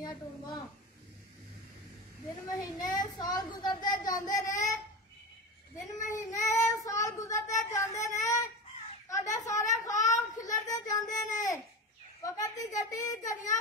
दियां टूणवां। दिन महीने साल गुजरते जांदे ने, दिन महीने साल गुजरते जांदे ने, साडे सारे ख्वाब खिलरते जांदे ने। वक्त दी गड्डी घड़ियां